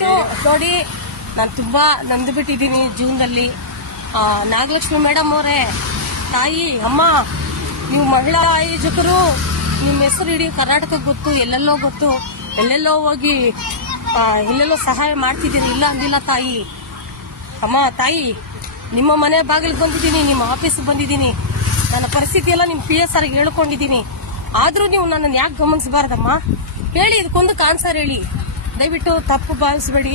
ದಯವಿಟ್ಟು ನೋಡಿ, ನಾನು ತುಂಬಾ ನಂದು ಬಿಟ್ಟಿದ್ದೀನಿ ಜೀವನದಲ್ಲಿ. ನಾಗಲಕ್ಷ್ಮಿ ಮೇಡಮ್ ಅವರೇ, ತಾಯಿ, ಅಮ್ಮ, ನೀವು ಮಹಿಳಾ ಆಯೋಜಕರು, ನಿಮ್ಮ ಹೆಸರು ಇಡೀ ಕರ್ನಾಟಕ ಗೊತ್ತು, ಎಲ್ಲೆಲ್ಲೋ ಗೊತ್ತು. ಎಲ್ಲೆಲ್ಲೋ ಹೋಗಿ ಎಲ್ಲೆಲ್ಲೋ ಸಹಾಯ ಮಾಡ್ತಿದ್ದೀನಿ ಇಲ್ಲ ಅಂದಿಲ್ಲ ತಾಯಿ. ಅಮ್ಮ, ತಾಯಿ, ನಿಮ್ಮ ಮನೆ ಬಾಗಿಲಿಗೆ ಬಂದಿದ್ದೀನಿ, ನಿಮ್ಮ ಆಫೀಸ್ ಬಂದಿದ್ದೀನಿ. ನನ್ನ ಪರಿಸ್ಥಿತಿ ಎಲ್ಲ ನಿಮ್ಮ ಪಿ ಎಸ್ ಆರ್ಗೆ ಹೇಳ್ಕೊಂಡಿದ್ದೀನಿ. ಆದರೂ ನೀವು ನನ್ನನ್ನು ಯಾಕೆ ಗಮನಿಸಬಾರ್ದಮ್ಮ? ಹೇಳಿ, ಇದಕ್ಕೊಂದು ಕಾನ್ಸರ್ ಹೇಳಿ. ದಯವಿಟ್ಟು ತಪ್ಪು ಭಾವಿಸ್ಬೇಡಿ.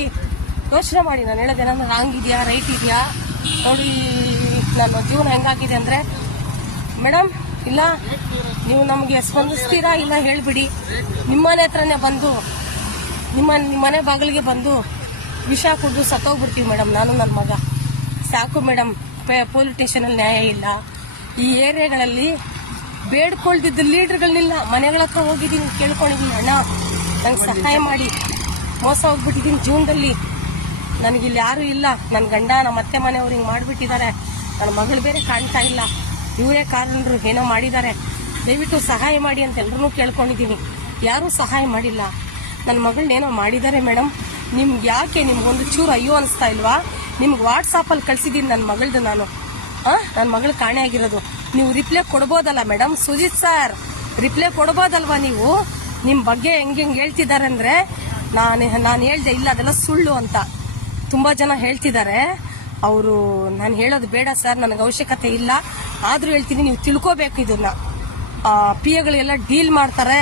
ಯೋಚನೆ ಮಾಡಿ, ನಾನು ಹೇಳಿದೆ ನಾನು ರಾಂಗ್ ಇದೆಯಾ ರೈಟ್ ಇದೆಯಾ? ನೋಡಿ ನನ್ನ ಜೀವನ ಹೆಂಗಾಗಿದೆ ಅಂದರೆ, ಮೇಡಮ್, ಇಲ್ಲ, ನೀವು ನಮಗೆ ಸ್ಪಂದಿಸ್ತೀರಾ ಇಲ್ಲ ಹೇಳಿಬಿಡಿ. ನಿಮ್ಮನೆ ಹತ್ರನೇ ಬಂದು, ನಿಮ್ಮ ಮನೆ ಬಾಗಿಲಿಗೆ ಬಂದು ವಿಷ ಕುಡಿದು ಸತ್ತೋಗ್ಬಿಡ್ತೀವಿ ಮೇಡಮ್, ನಾನು ನನ್ನ ಮಗ. ಸಾಕು ಮೇಡಮ್ ಪೊಲೀಸ್ ಸ್ಟೇಷನಲ್ಲಿ ನ್ಯಾಯ ಇಲ್ಲ. ಈ ಏರಿಯಾಗಳಲ್ಲಿ ಬೇಡ್ಕೊಳ್ದಿದ್ದ ಲೀಡರ್ಗಳನ್ನಿಲ್ಲ ಮನೆಗಳ ಹತ್ರ ಹೋಗಿದ್ದೀನಿ, ಕೇಳ್ಕೊಂಡಿದ್ದೀನಿ, ಅಣ್ಣ. ನಂಗೆ ಸಹಾಯ ಮಾಡಿ. ಮೋಸ ಹೋಗ್ಬಿಟ್ಟಿದ್ದೀನಿ ಜೀವನದಲ್ಲಿ ನನಗಿಲ್ಲಿ ಯಾರೂ ಇಲ್ಲ. ನನ್ನ ಗಂಡ, ನಮ್ಮ ಅತ್ತೆ ಮನೆಯವ್ರು ಹಿಂಗೆ ಮಾಡಿಬಿಟ್ಟಿದ್ದಾರೆ. ನನ್ನ ಮಗಳು ಬೇರೆ ಕಾಣ್ತಾ ಇಲ್ಲ. ಇವರೇ ಕಾರಣರು ಏನೋ ಮಾಡಿದ್ದಾರೆ. ದಯವಿಟ್ಟು ಸಹಾಯ ಮಾಡಿ ಅಂತ ಎಲ್ಲರೂ ಕೇಳ್ಕೊಂಡಿದ್ದೀನಿ. ಯಾರೂ ಸಹಾಯ ಮಾಡಿಲ್ಲ. ನನ್ನ ಮಗಳನ್ನೇನೋ ಮಾಡಿದ್ದಾರೆ ಮೇಡಮ್ ನಿಮ್ಗೆ ಯಾಕೆ ನಿಮ್ಗೊಂದು ಚೂರು ಅಯ್ಯೋ ಅನಿಸ್ತಾ ಇಲ್ವಾ? ನಿಮ್ಗೆ ವಾಟ್ಸಾಪಲ್ಲಿ ಕಳಿಸಿದ್ದೀನಿ ನನ್ನ ಮಗಳದು ನಾನು. ಹಾಂ ನನ್ನ ಮಗಳು ಕಾಣೆ ಆಗಿರೋದು. ನೀವು ರಿಪ್ಲೈ ಕೊಡ್ಬೋದಲ್ಲ ಮೇಡಮ್ ಸುಜಿತ್ ಸರ್ ರಿಪ್ಲೈ ಕೊಡ್ಬೋದಲ್ವಾ ನೀವು? ನಿಮ್ಮ ಬಗ್ಗೆ ಹೆಂಗೆ ಹೆಂಗೆ ಹೇಳ್ತಿದ್ದಾರೆ ಅಂದ್ರೆ ನಾನು ನಾನು ಹೇಳ್ದೆ, ಇಲ್ಲ, ಅದೆಲ್ಲ ಸುಳ್ಳು ಅಂತ. ತುಂಬ ಜನ ಹೇಳ್ತಿದ್ದಾರೆ. ಅವರು, ನಾನು ಹೇಳೋದು ಬೇಡ ಸರ್, ನನಗೆ ಅವಶ್ಯಕತೆ ಇಲ್ಲ. ಆದರೂ ಹೇಳ್ತೀನಿ, ನೀವು ತಿಳ್ಕೋಬೇಕು ಇದನ್ನ. ಪಿ ಎಗಳೆಲ್ಲ ಡೀಲ್ ಮಾಡ್ತಾರೆ.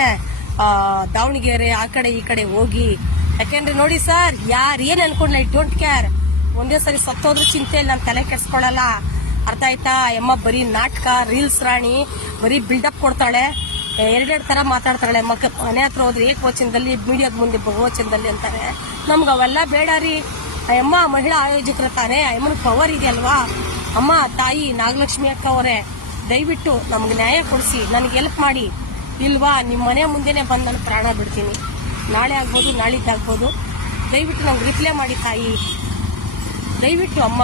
ದಾವಣಗೆರೆ, ಆ ಕಡೆ ಈ ಕಡೆ ಹೋಗಿ. ಯಾಕೆಂದ್ರೆ ನೋಡಿ ಸರ್, ಯಾರು ಏನು ಅನ್ಕೊಂಡ್ಲ, ಐ ಡೋಂಟ್ ಕೇರ್. ಒಂದೇ ಸರಿ ಸತ್ತೋದ್ರೂ ಚಿಂತೆ ಇಲ್ಲ ನಾನು ತಲೆ ಕೆಡ್ಸ್ಕೊಳ್ಳಲ್ಲ ಅರ್ಥ ಆಯ್ತಾ? ಅಮ್ಮ ಬರೀ ನಾಟಕ, ರೀಲ್ಸ್ ರಾಣಿ, ಬರೀ ಬಿಲ್ಡಪ್ ಕೊಡ್ತಾಳೆ. ಎರಡೆರಡು ತರ ಮಾತಾಡ್ತಾರೆ ಮಕ್ಕ ಮನೆ ಹತ್ರ ಹೋದ್ರೆ ಏಕವಚನದಲ್ಲಿ, ಮೀಡಿಯಾದ ಮುಂದೆ ಬಹುವಚನದಲ್ಲಿ ಅಂತಾರೆ. ನಮ್ಗೆ ಅವೆಲ್ಲ ಬೇಡ ರೀ. ಅಮ್ಮ ಮಹಿಳಾ ಆಯೋಜಕರ ತಾನೇ. ಅಮ್ಮನ ಪವರ್ ಇದೆಯಲ್ವಾ ಅಮ್ಮ, ತಾಯಿ, ನಾಗಲಕ್ಷ್ಮಿ ಅಕ್ಕ ಅವರೇ, ದಯವಿಟ್ಟು ನಮ್ಗೆ ನ್ಯಾಯ ಕೊಡಿಸಿ, ನನಗೆ ಹೆಲ್ಪ್ ಮಾಡಿ. ಇಲ್ವಾ? ನಿಮ್ಮ ಮನೆ ಮುಂದೆನೆ ಬಂದು ನಾನು ಪ್ರಾಣ ಬಿಡ್ತೀನಿ. ನಾಳೆ ಆಗ್ಬೋದು ನಾಳಿದ್ದಾಗ್ಬೋದು ದಯವಿಟ್ಟು ನಂಗೆ ರಿಪ್ಲೈ ಮಾಡಿ ತಾಯಿ. ದಯವಿಟ್ಟು ಅಮ್ಮ,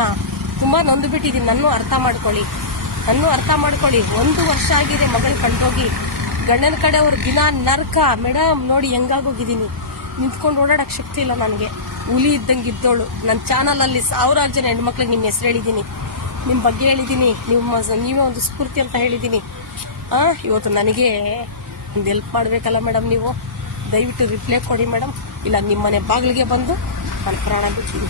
ತುಂಬಾ ನೊಂದು ಬಿಟ್ಟಿದ್ದೀನಿ. ನನ್ನೂ ಅರ್ಥ ಮಾಡ್ಕೊಳ್ಳಿ. ನನ್ನ ಅರ್ಥ ಮಾಡ್ಕೊಳ್ಳಿ. ಒಂದು ವರ್ಷ ಆಗಿದೆ ಮಗಳು ಕಂಡೋಗಿ. ಗಂಡನ ಕಡೆ ಅವ್ರ ದಿನ ನರ್ಕ. ಮೇಡಮ್ ನೋಡಿ ಹೆಂಗಾಗೋಗಿದ್ದೀನಿ. ನಿಂತ್ಕೊಂಡು ಓಡಾಡಕ್ ಶಕ್ತಿ ಇಲ್ಲ ನನಗೆ. ಹುಲಿ ಇದ್ದಂಗೆ ಇದ್ದೋಳು. ನನ್ನ ಚಾನಲಲ್ಲಿ ಸಾವಿರಾರು ಜನ ಹೆಣ್ಮಕ್ಳಿಗೆ ನಿಮ್ಮ ಹೆಸರು ಹೇಳಿದ್ದೀನಿ ನಿಮ್ಮ ಬಗ್ಗೆ ಹೇಳಿದ್ದೀನಿ ನಿಮ್ಮ ನೀವೇ ಒಂದು ಸ್ಫೂರ್ತಿ ಅಂತ ಹೇಳಿದ್ದೀನಿ ಆ, ಇವತ್ತು ನನಗೆ ಒಂದು ಹೆಲ್ಪ್ ಮಾಡಬೇಕಲ್ಲ ಮೇಡಮ್ ನೀವು? ದಯವಿಟ್ಟು ರಿಪ್ಲೈ ಕೊಡಿ ಮೇಡಮ್ ಇಲ್ಲ, ನಿಮ್ಮನೆ ಬಾಗಿಲಿಗೆ ಬಂದು ನಾನು ಪ್ರಾಣ ಬಿಡ್ತೀನಿ